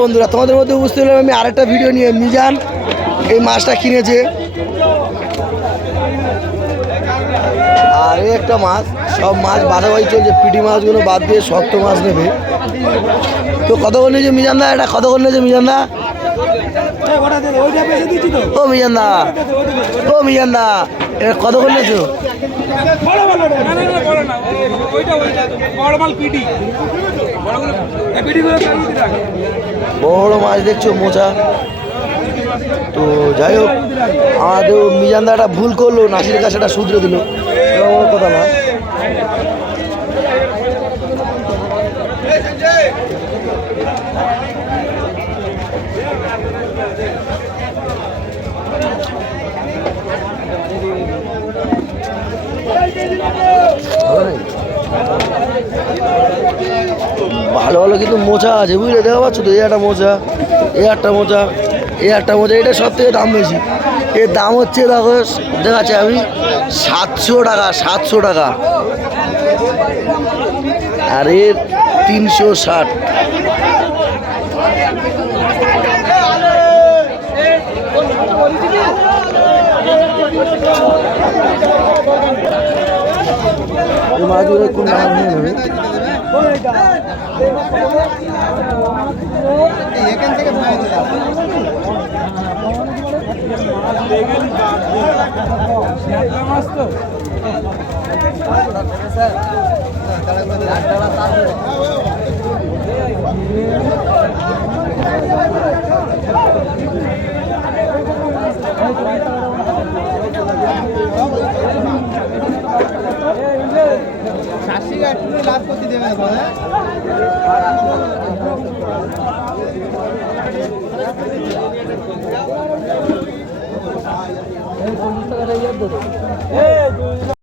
বন্ধুরা তোমাদের মধ্যে বুঝতে পারলাম আমি আরেকটা ভিডিও নিয়ে মিজান এই মাছটা কিনেছে আর এই একটা মাছ সব মাছ বাছাবাছি চলছে পিটি মাছগুলো বাদ দিয়ে শক্ত মাছ নেবে তো কত করে নিয়েছে মিজান দা এটা কত করে নিয়েছে মিজান দা ও মিজান দা ও মিজান দা এটা কত করে নিয়েছো বড় মাছ দেখছো মোচা তো যাই হোক আমাদের মিজান দা একটা ভুল করলো নাসির কাছে একটা শুধরে দিল বড় কথা না ভালো ভালো কিন্তু মোচা আছে বুঝলে দেখা পাচ্ছ তো এই একটা মোচা এই একটা মোচা এই একটা মোচা এটা সব থেকে দাম বেশি এর দাম হচ্ছে দেখো দেখাচ্ছে আমি 700 টাকা আর এর 360 মাছগুলো কোন দাম নিয়ে নেবে এখান থেকে লাভ করতে দেবে না